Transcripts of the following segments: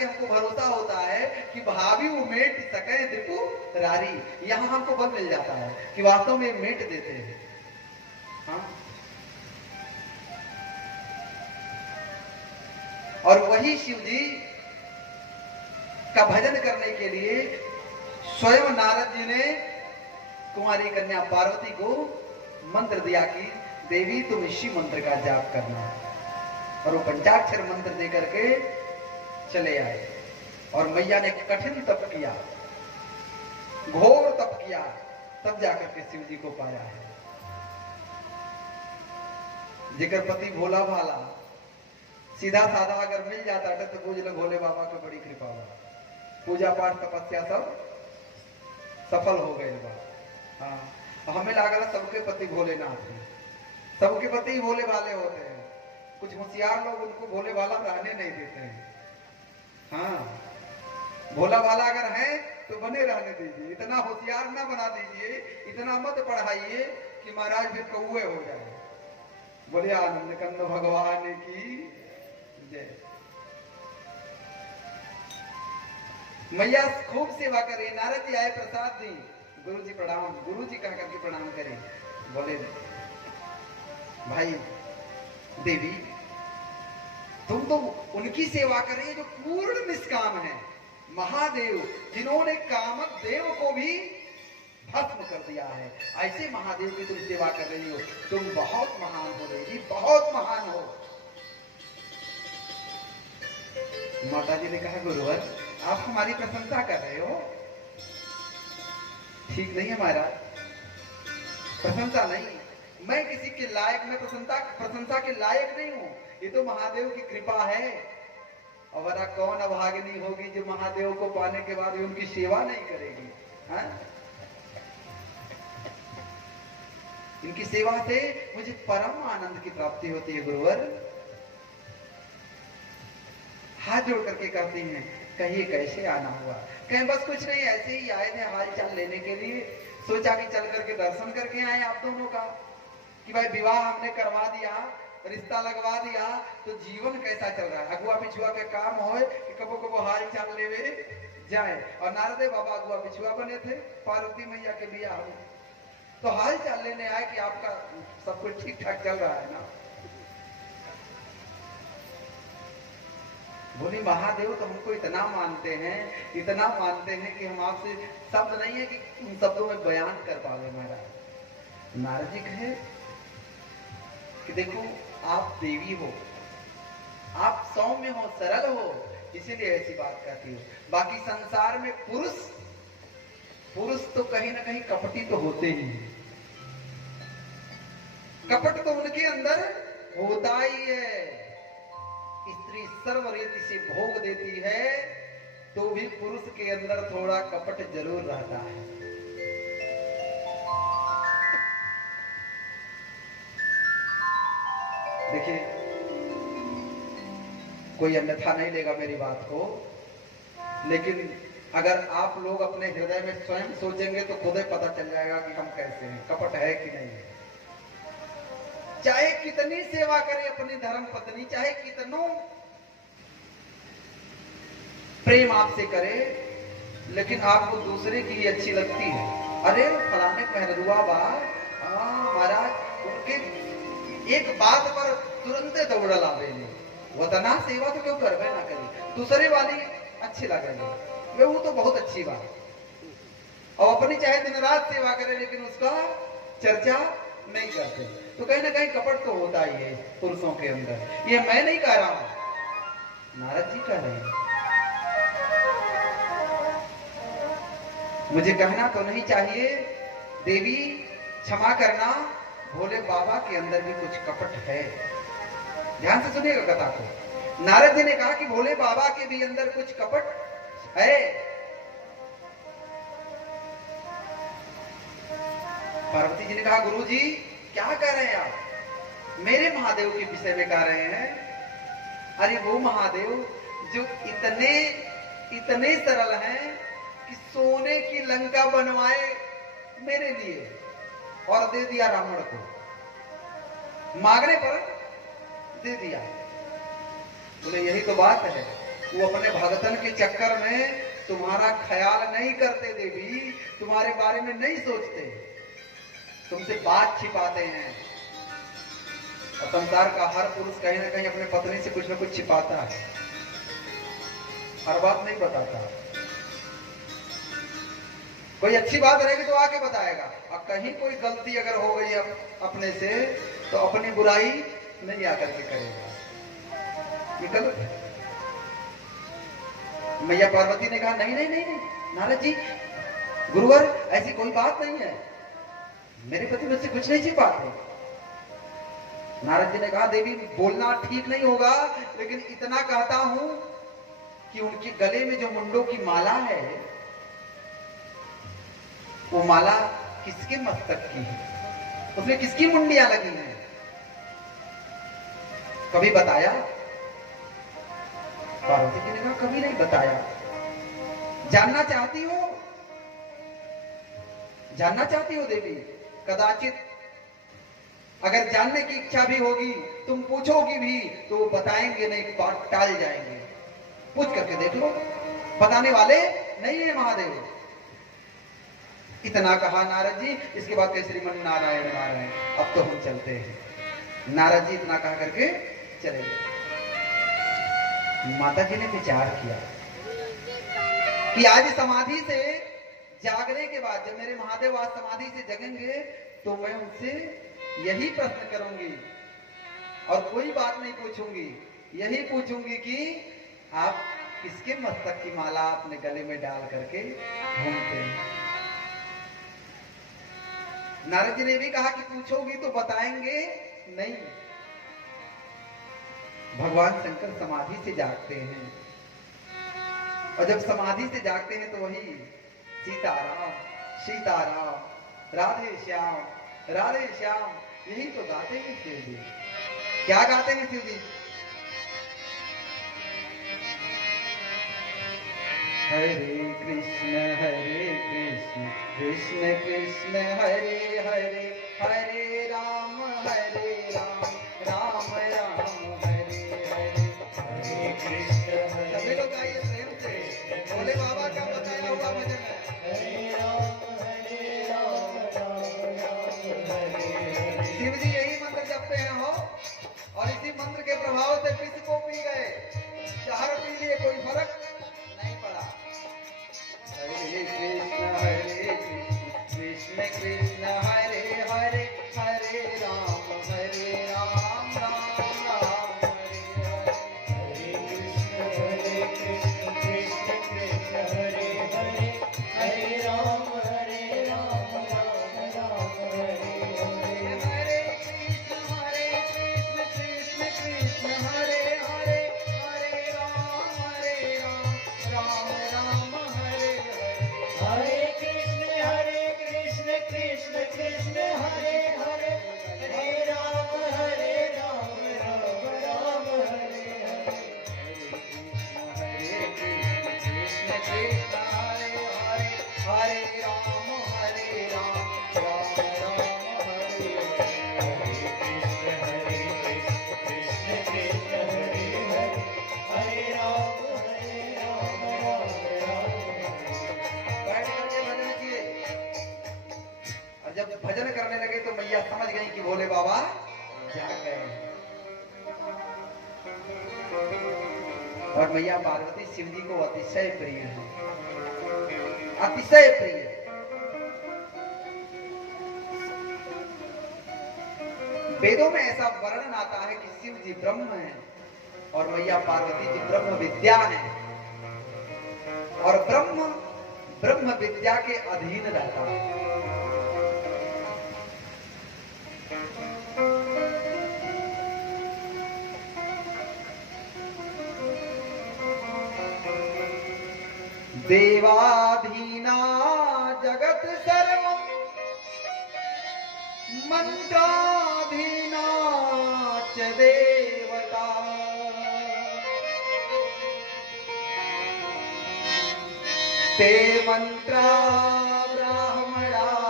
करके हमको भरोसा होता है कि भाभी वो मेट सके देखो रारी, यहाँ हमको बल मिल जाता है कि वास्तव में मेट देते हैं। हाँ? और वही शिव जी का भजन करने के लिए स्वयं नारद जी ने कुमारी कन्या पार्वती को मंत्र दिया कि देवी तुम इसी मंत्र का जाप करना, और वो पंचाक्षर मंत्र दे करके चले आए। और मैया ने कठिन तप किया, घोर तप किया, तब जाकर के शिव जी को पाया है। जिकर पति भोला भाला सीधा साधा अगर मिल जाता तो पूज लो भोले बाबा को बड़ी कृपा बा, पूजा पाठ तपस्या सब सफल हो गए बा। हाँ, हमें लागल सबके पति भोलेनाथ हैं, सबके पति भोले भाले होते हैं। कुछ होशियार लोग उनको भोले भाला रहने नहीं देते हैं। हाँ, भोला भाला अगर है तो बने रहने दीजिए, इतना होशियार ना बना दीजिए, इतना मत पढ़ाइए कि महाराज फिर कौए हो जाए। बोले आनंद कंद भगवान की जय। मैया खूब सेवा करे। नारद जी आए, प्रसाद दी, गुरु जी प्रणाम, गुरु जी कह करके प्रणाम करें। बोले भाई देवी तुम तो उनकी सेवा करें जो पूर्ण निष्काम है, महादेव जिन्होंने कामक देव को भी भस्म कर दिया है, ऐसे महादेव की तुम सेवा कर रही हो, तुम बहुत महान हो देवी, बहुत महान हो। माता जी ने कहा गुरुवर आप हमारी प्रशंसा कर रहे हो, ठीक नहीं है महाराज, प्रशंसा नहीं, मैं किसी के लायक, मैं प्रशंसा के लायक नहीं हूं, ये तो महादेव की कृपा है। और वरना कौन अभागिनी होगी जो महादेव को पाने के बाद भी उनकी सेवा नहीं करेगी। हाँ? इनकी सेवा से मुझे परम आनंद की प्राप्ति होती है गुरुवर। हाथ जोड़ करके कहती हैं कहिए कैसे आना हुआ। कहीं बस कुछ नहीं, ऐसे ही आए थे हाल चाल लेने के लिए, सोचा कि चल करके दर्शन करके आए आप दोनों का, कि भाई विवाह हमने करवा दिया, रिश्ता लगवा दिया, तो जीवन कैसा चल रहा है, अगुआ पिछुआ के काम हो कि कबो कबो हाल चाल लेवे जाए। और नारदे बाबा अगुआ पिछुआ बने थे पार्वती मैया के बियाह में, तो हाल चाल लेने आए कि आपका सब कुछ ठीक ठाक चल रहा है ना। बोली महादेव तो हमको इतना मानते हैं, इतना मानते हैं कि हम आपसे शब्द नहीं है कि उन शब्दों में बयान कर पावे महाराज। नारद जी कहे कि देखो आप देवी हो, आप सौम्य हो, सरल हो, इसीलिए ऐसी बात कहती हो। बाकी संसार में पुरुष तो कहीं ना कहीं कपटी तो होते ही हैं, कपट तो उनके अंदर होता ही है। स्त्री सर्वरीति से भोग देती है तो भी पुरुष के अंदर थोड़ा कपट जरूर रहता है। देखिए कोई अन्यथा नहीं लेगा मेरी बात को, लेकिन अगर आप लोग अपने हृदय में स्वयं सोचेंगे तो खुद ही पता चल जाएगा कि हम कैसे हैं, कपट है कि नहीं है। चाहे कितनी सेवा करे अपनी धर्म पत्नी, चाहे कितनों प्रेम आपसे करे, लेकिन आपको दूसरे की अच्छी लगती है। अरे फलाने पहलुआ बात, महाराज उनके एक बात पर तुरंत दौड़ लावे, वतना सेवा तो क्यों करवे ना करे, दूसरे वाली अच्छी लगेगी, वो तो बहुत अच्छी बात। और अपनी चाहे दिन रात सेवा करे लेकिन उसका चर्चा नहीं करते, तो कहीं ना कहीं कपट तो होता ही है पुरुषों के अंदर। ये मैं नहीं कह रहा हूं, नारद जी कह रहे हैं। मुझे कहना तो नहीं चाहिए, देवी क्षमा करना, भोले बाबा के अंदर भी कुछ कपट है। ध्यान से सुनिएगा कथा को। नारद जी ने कहा कि भोले बाबा के भी अंदर कुछ कपट है। पार्वती जी ने कहा गुरु जी क्या कह रहे हैं आप, मेरे महादेव के विषय में कह रहे हैं? अरे वो महादेव जो इतने सरल हैं कि सोने की लंका बनवाए मेरे लिए और दे दिया रावण को, मांगने पर दे दिया। बोले यही तो बात है, वो अपने भगतन के चक्कर में तुम्हारा ख्याल नहीं करते देवी, तुम्हारे बारे में नहीं सोचते, तुमसे बात छिपाते हैं। और संसार का हर पुरुष कहीं ना कहीं अपने पत्नी से कुछ ना कुछ छिपाता है, हर बात नहीं बताता। कोई अच्छी बात रहेगी तो आके बताएगा, और कहीं कोई गलती अगर हो गई अपने से तो अपनी बुराई नहीं आकर के करेगा, ये गलत है। मैया पार्वती ने कहा नहीं नहीं नहीं नहीं नारद जी, गुरुवर ऐसी कोई बात नहीं है, मेरे पति मुझसे कुछ नहीं छिपाते। नारद जी ने कहा देवी बोलना ठीक नहीं होगा, लेकिन इतना कहता हूं कि उनके गले में जो मुंडों की माला है, वो माला किसके मस्तक की है, उसमें किसकी मुंडियां लगी हैं, कभी बताया? पार्वती जी ने कहा कभी नहीं बताया। जानना चाहती हो? जानना चाहती हो देवी? कदाचित अगर जानने की इच्छा भी होगी, तुम पूछोगी भी तो वो बताएंगे नहीं, बात टाल जाएंगे। पूछ करके देख लो, बताने वाले नहीं है महादेव। इतना कहा नारद जी। इसके बाद के श्रीमन नारायण नारायण, अब तो हम चलते हैं। नारद जी इतना कहा करके चले गए। माता जी ने विचार किया कि आज समाधि से जागने के बाद, जब मेरे महादेव आज समाधि से जगेंगे तो मैं उनसे यही प्रश्न करूंगी और कोई बात नहीं पूछूंगी, यही पूछूंगी कि आप किसके मस्तक की माला अपने गले में डाल करके घूमते हैं। नारद जी ने भी कहा कि पूछोगी तो बताएंगे नहीं। भगवान शंकर समाधि से जागते हैं, और जब समाधि से जागते हैं तो वही सीताराम सीताराम राधे श्याम यही तो गाते हैं शिव जी। क्या गाते हैं शिव जी? हरे कृष्ण कृष्ण कृष्ण हरे हरे, हरे राम राम राम हरे हरे। हरे कृष्ण सभी लोग आइए प्रेम से, भोले बाबा का बताया हुआ भजन है। हरे राम राम हरे हरे। शिव जी यही मंत्र जपते हैं हो, और इसी मंत्र के प्रभाव से विष को पी गए, जहर पी लिए, कोई फर्क नहीं पड़ा। हरे कृष्ण कृष्ण कृष्ण हरे हरे, हरे राम राम राम हरे हरे। हरे कृष्ण कृष्ण कृष्ण हरे हरे, हरे राम राम राम हरे हरे। हरे कृष्ण कृष्ण कृष्ण हरे हरे, हरे राम राम राम हरे हरे। हरे कृष्ण कृष्ण कृष्ण हरे हरे, हरे राम राम हरे हरे। हरे कृष्ण कृष्ण हरे हरे, हरे राम राम हरे हरे। हरे कृष्ण कृष्ण हरे हरे, हरे राम राम बैठ करके भजन किए। और जब भजन करने लगे तो मैया समझ गई कि भोले बाबा जाग गए। और मैया पार्वती शिव जी को अतिशय प्रिय है, अतिशय प्रिय। वेदों में ऐसा वर्णन आता है कि शिव जी ब्रह्म है और मैया पार्वती जी ब्रह्म विद्या है, और ब्रह्म विद्या के अधीन रहता है। देवाधीना जगत सर्वं मंत्राधीना च देवता, ते मंत्रा ब्राह्मणाधीना,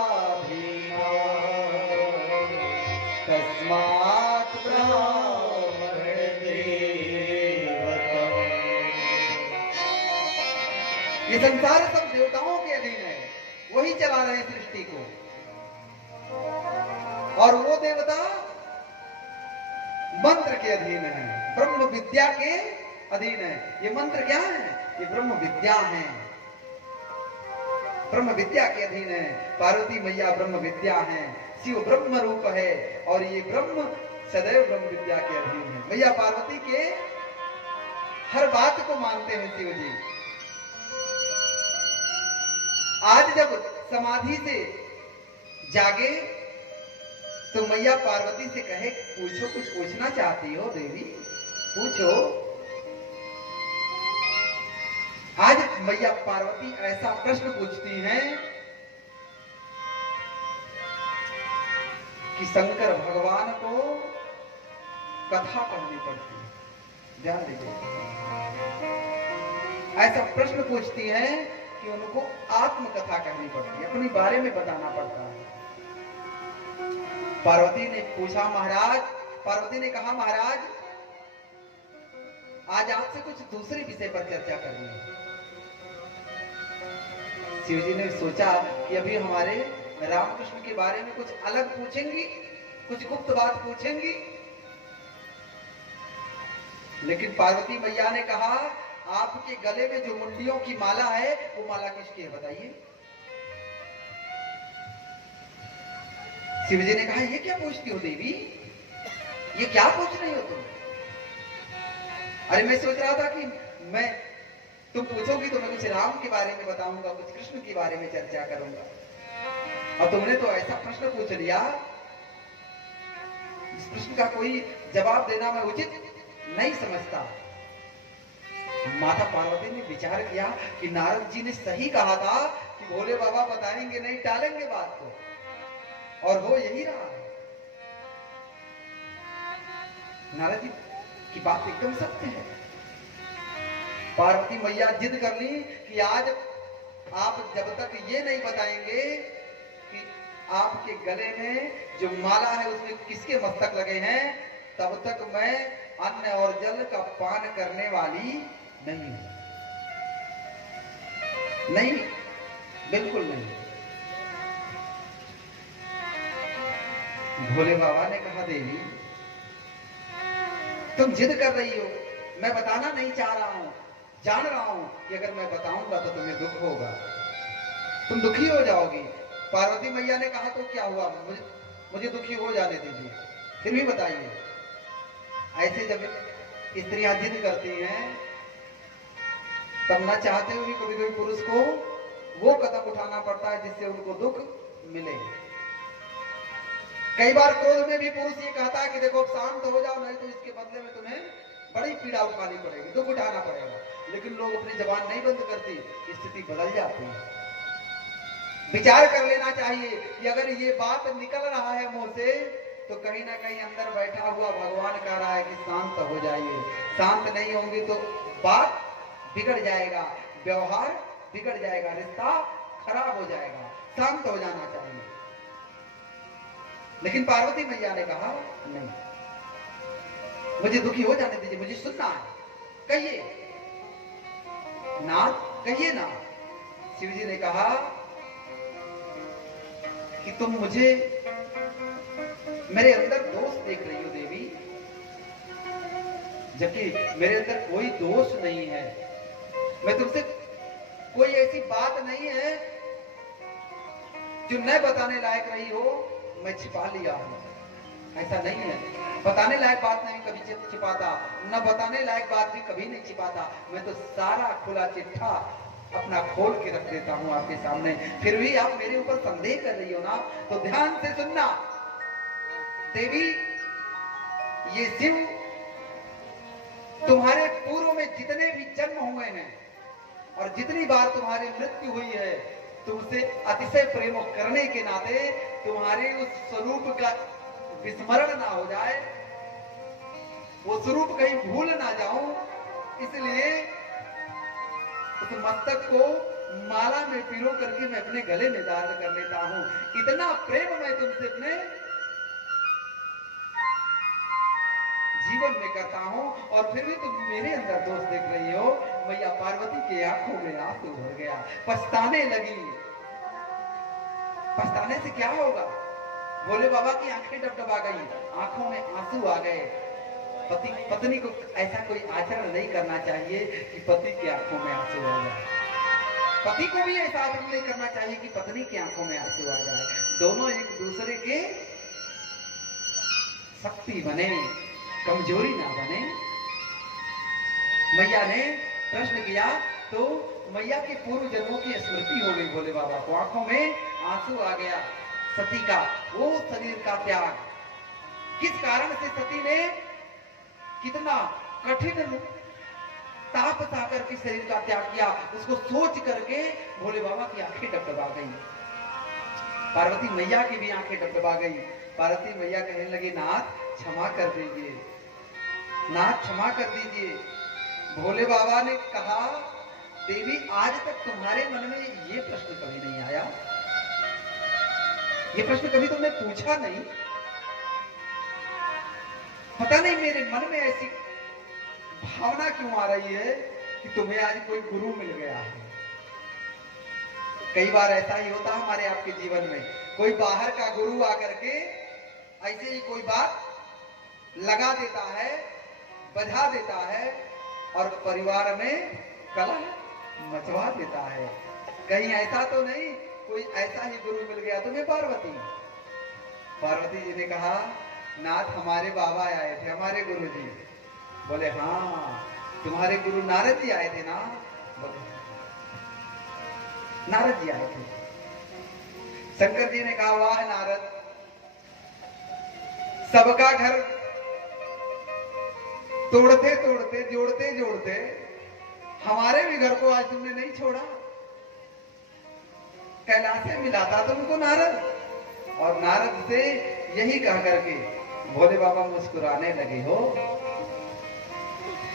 तस्मात् ब्राह्मण देवतम्। ये संसार सब देवताओं के अधीन है, वही चला रहे सृष्टि को। और वो देवता मंत्र के अधीन है, ब्रह्म विद्या के अधीन है। ये मंत्र क्या है? ये ब्रह्म विद्या है, ब्रह्म विद्या के अधीन है। पार्वती मैया ब्रह्म विद्या है, शिव ब्रह्म रूप है, और ये ब्रह्म सदैव ब्रह्म विद्या के अधीन है। मैया पार्वती के हर बात को मानते हैं शिव जी। आज जब समाधि से जागे तो मैया पार्वती से कहे, पूछो, कुछ पूछना चाहती हो देवी, पूछो। आज मैया पार्वती ऐसा प्रश्न पूछती हैं कि शंकर भगवान को कथा कहनी पड़ती है। ध्यान दीजिए, ऐसा प्रश्न पूछती हैं कि उनको आत्मकथा कहनी पड़ती है, अपने बारे में बताना पड़ता है। पार्वती ने पूछा, महाराज, पार्वती ने कहा, महाराज आज आपसे कुछ दूसरे विषय पर चर्चा करनी है। शिवजी ने सोचा कि अभी हमारे रामकृष्ण के बारे में कुछ अलग पूछेंगी, कुछ गुप्त बात पूछेंगी। लेकिन पार्वती मैया ने कहा, आपके गले में जो मुंडियों की माला है वो माला किसकी है बताइए। शिवजी ने कहा, ये क्या पूछती हो देवी, ये क्या पूछ रही हो तुम? अरे मैं सोच रहा था कि तुम पूछोगी तो मैं कुछ राम के बारे में बताऊंगा, कुछ कृष्ण के बारे में चर्चा करूंगा, और तुमने तो ऐसा प्रश्न पूछ लिया इस प्रश्न का कोई जवाब देना मैं उचित नहीं समझता। माता पार्वती ने विचार किया कि नारद जी ने सही कहा था कि भोले बाबा बताएंगे नहीं, टालेंगे बात को, और वो यही रहा है। नारद जी की बात एकदम सत्य है। पार्वती मैया जिद कर ली कि आज आप जब तक ये नहीं बताएंगे कि आपके गले में जो माला है उसमें किसके मस्तक लगे हैं, तब तक मैं अन्न और जल का पान करने वाली नहीं, नहीं, बिल्कुल नहीं। भोले बाबा ने कहा, देवी तुम जिद कर रही हो, मैं बताना नहीं चाह रहा हूं, जान रहा हूं कि अगर मैं बताऊंगा तो तुम्हें दुख होगा, तुम दुखी हो जाओगी। पार्वती मैया ने कहा, तो क्या हुआ, मुझे दुखी हो जाने दीजिए, फिर भी बताइए। ऐसे जब स्त्रियां जिद करती हैं तब न चाहते हुए कभी कभी पुरुष को वो कदम उठाना पड़ता है जिससे उनको दुख मिले। कई बार क्रोध में भी पुरुष ये कहता है कि देखो शांत हो जाओ, नहीं तो इसके बदले में तुम्हें बड़ी पीड़ा उठानी पड़ेगी, दुख उठाना पड़ेगा। लेकिन लोग अपनी जबान नहीं बंद करती, स्थिति बदल जाती है। विचार कर लेना चाहिए कि अगर ये बात निकल रहा है मुंह से तो कहीं ना कहीं अंदर बैठा हुआ भगवान कह रहा है कि शांत हो जाइए। शांत नहीं होंगी तो बात बिगड़ जाएगा, व्यवहार बिगड़ जाएगा, रिश्ता खराब हो जाएगा। शांत हो जाना चाहिए। लेकिन पार्वती मैया ने कहा, नहीं, मुझे दुखी हो जाने दीजिए, मुझे सुनना है, कहिए नाथ, कहिए ना। शिवजी ने कहा कि तुम मुझे मेरे अंदर दोष देख रही हो देवी, जबकि मेरे अंदर कोई दोष नहीं है। मैं तुमसे कोई ऐसी बात नहीं है जो न बताने लायक रही हो, मैं छिपा लिया हूं, ऐसा नहीं है। बताने लायक बात नहीं कभी छिपाता, न बताने लायक बात भी कभी नहीं छिपाता। मैं तो सारा खुला चिट्ठा अपना खोल के रख देता हूं आपके सामने। फिर भी आप मेरे ऊपर संदेह कर रही हो ना, तो ध्यान से सुनना देवी। ये शिव तुम्हारे पूर्व में जितने भी जन्म हुए हैं और जितनी बार तुम्हारी मृत्यु हुई है, तुमसे अतिशय प्रेम करने के नाते तुम्हारे उस स्वरूप का विस्मरण ना हो जाए, वो स्वरूप कहीं भूल ना जाऊं, इसलिए उस मस्तक को माला में पिरो करके मैं अपने गले में धारण कर लेता हूं। इतना प्रेम मैं तुमसे अपने जीवन जीवन में करता हूँ और फिर भी तुम मेरे अंदर दोष देख रही हो। मैया पार्वती के आंखों में आंसू भर गया, पछताने लगी। पछताने से क्या होगा? भोले बाबा की आंखें डबडबा गई, आंखों में आंसू आ गए। पति पत्नी को ऐसा कोई आचरण नहीं करना चाहिए कि पति की आंखों में आंसू आ जाए। पति को भी ऐसा आचरण नहीं करना चाहिए कि पत्नी की आंखों में आंसू आ जाए। दोनों एक दूसरे के शक्ति बने, कमजोरी ना बने। मैया ने प्रश्न किया तो मैया के पूर्व जन्मों की स्मृति हो गई। भोले बाबा को आंखों में आंसू आ गया। सती का वो शरीर का त्याग, किस कारण से सती ने कितना कठिन ताप साकर के शरीर का त्याग किया, उसको सोच करके भोले बाबा की आंखें डबडबा गई। पार्वती मैया की भी आंखें डबडबा गई। पार्वती मैया कहने लगी, नाथ क्षमा कर दीजिए, नाथ क्षमा कर दीजिए। भोले बाबा ने कहा, देवी आज तक तुम्हारे मन में ये प्रश्न कभी नहीं आया, ये प्रश्न कभी तुमने पूछा नहीं। पता नहीं मेरे मन में ऐसी भावना क्यों आ रही है कि तुम्हें आज कोई गुरु मिल गया है। कई बार ऐसा ही होता है हमारे आपके जीवन में, कोई बाहर का गुरु आकर के ऐसे ही कोई बात लगा देता है, बजा देता है और परिवार में कलह मचवा देता है। कहीं ऐसा तो नहीं कोई ऐसा ही गुरु मिल गया तुम्हें? पार्वती जी ने कहा, नाथ हमारे बाबा आए थे, हमारे गुरु जी। बोले, हाँ तुम्हारे गुरु नारद जी आए थे ना? बोले नारद जी आए थे। शंकर जी ने कहा, वाह नारद, सबका घर तोड़ते तोड़ते जोड़ते जोड़ते हमारे भी घर को आज तुमने नहीं छोड़ा। कैलाश से मिला था तुमको नारद। और नारद से यही कह करके भोले बाबा मुस्कुराने लगे। हो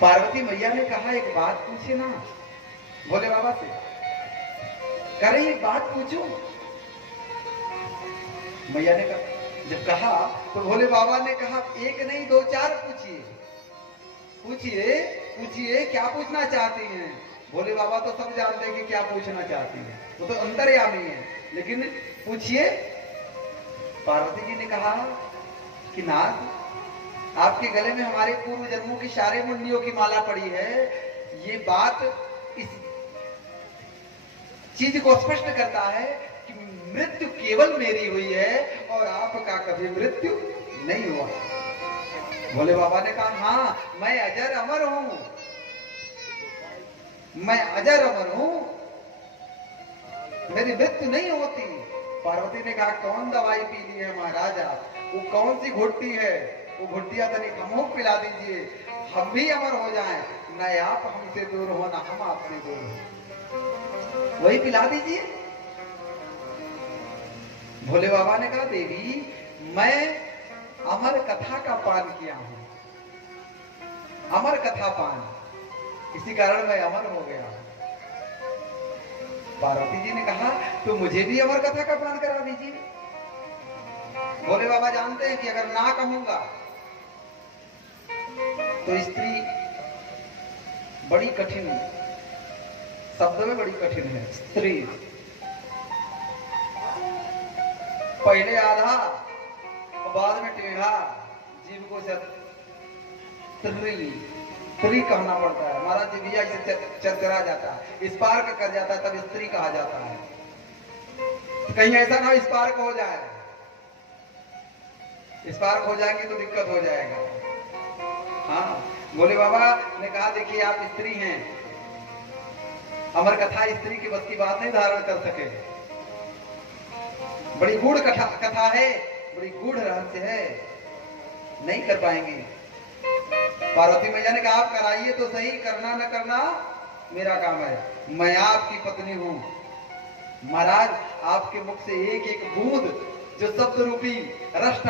पार्वती मैया ने कहा, एक बात पूछे ना भोले बाबा से। कह रही, एक बात पूछूं? मैया ने कहा, जब कहा तो भोले बाबा ने कहा, एक नहीं दो चार पूछिए, पूछिए पूछिए क्या पूछना चाहती हैं। भोले बाबा तो सब जानते हैं कि क्या पूछना चाहती है, वो तो अंतर्यामी है, लेकिन पूछिए। पार्वती जी ने कहा कि नाथ आपके गले में हमारे पूर्व जन्मों की सारे मुंडियों की माला पड़ी है। ये बात इस चीज को स्पष्ट करता है कि मृत्यु केवल मेरी हुई है और आपका कभी मृत्यु नहीं हुआ। भोले बाबा ने कहा, हाँ मैं अजर अमर हूं, मैं अजर अमर हूं, मेरी मृत्यु नहीं होती। पार्वती ने कहा, कौन दवाई पी ली है महाराजा? वो कौन सी घुट्टी है? वो घुट्टियां तनिक हमको पिला दीजिए, हम भी अमर हो जाएं। न आप हमसे दूर हो ना हम आपसे दूर हो, वही पिला दीजिए। भोले बाबा ने कहा, देवी मैं अमर कथा का पान किया हूं, अमर कथा पान, इसी कारण मैं अमर हो गया। पार्वती जी ने कहा, तो मुझे भी अमर कथा का पान करा दीजिए। भोले बाबा जानते हैं कि अगर ना कहूंगा तो स्त्री बड़ी कठिन, शब्द में बड़ी कठिन है स्त्री। पहले आधा और बाद में टेढ़ा, जीव को स्त्री कहना पड़ता है। हमारा जीविया इसे चरचरा जाता है, स्पार्क कर जाता है, तब स्त्री कहा जाता है। कहीं ऐसा ना स्पार्क हो जाए, स्पार्क हो जाएंगे तो दिक्कत हो जाएगा। हाँ, भोले बाबा ने कहा, देखिए आप स्त्री हैं, अमर कथा स्त्री की बस की बात नहीं धारण कर सके, बड़ी गूढ़ कथा है, बड़ी गूढ़ रहस्य है, नहीं कर पाएंगे। पार्वती मैया ने कहा, आप कराइए तो सही, करना न करना मेरा काम है, मैं आपकी पत्नी हूं। महाराज आपके मुख से एक एक बूंद जो शब्द रूपी रस